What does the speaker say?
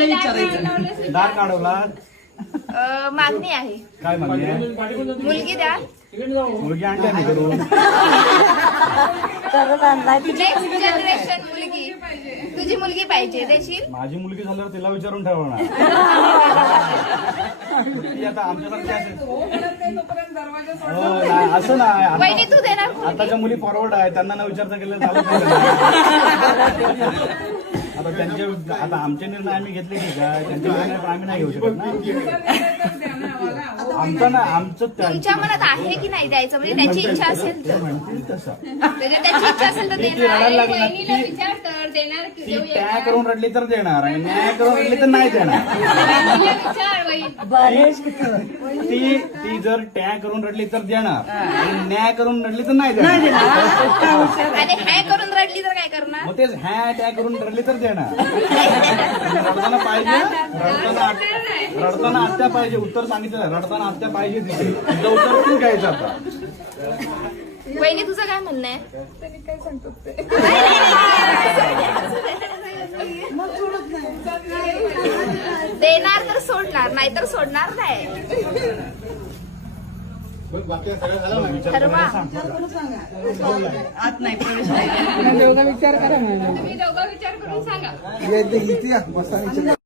विचारायचं दार काढवला मागणी आहे. काय मागणी आहे? मुलगी द्या. मुलगी आणली आम्ही घरून. नेक्स्ट जनरेशन मुलगी. तुझी मुलगी पाहिजे देशील? माझी मुलगी झाल्यावर तिला विचारून ठेवणार. ती आता आमच्यासारखी असेल. हो, नाही, असं नाही. वहिनी तू देणार मुलगी? आताच्या मुली फॉरवर्ड आहे, त्यांना न विचारता केलं झालं. आता त्यांचे आता आमचे निर्णय आम्ही घेतले ठीक आहे, त्यांचे निर्णय पण आम्ही नाही घेऊ शकत ना. आमचं ना आमचं तुमच्या मनात आहे की नाही द्यायचं, म्हणजे त्याची इच्छा असेल तर म्हणतील तसं. त्याची इच्छा असेल तर ती रडायला देणार. लागली ना, ती त्या करून रडली तर देणार आणि न्याय करून रडली तर नाही देणार. ती जर टॅग करून रडली तर देणार आणि न्याय करून रडली तर नाही देणार. आणि हॅ करून रडली तर काय करणार? मग तेच हॅ टॅग करून रडली तर देणार. रडताना पाहिजे, रडताना आत्या पाहिजे. उत्तर सांगितलं रडताना आत्या पाहिजे. तिचं उत्तर पण घ्यायचं आता. वहिनी तुझं काय म्हणणं आहे? देणार तर सोडणार, नाही तर सोडणार नाही. ठरवा. आत नाही प्रवेश नाही. दोघं विचार करा. तुम्ही दोघं विचार करून सांगा.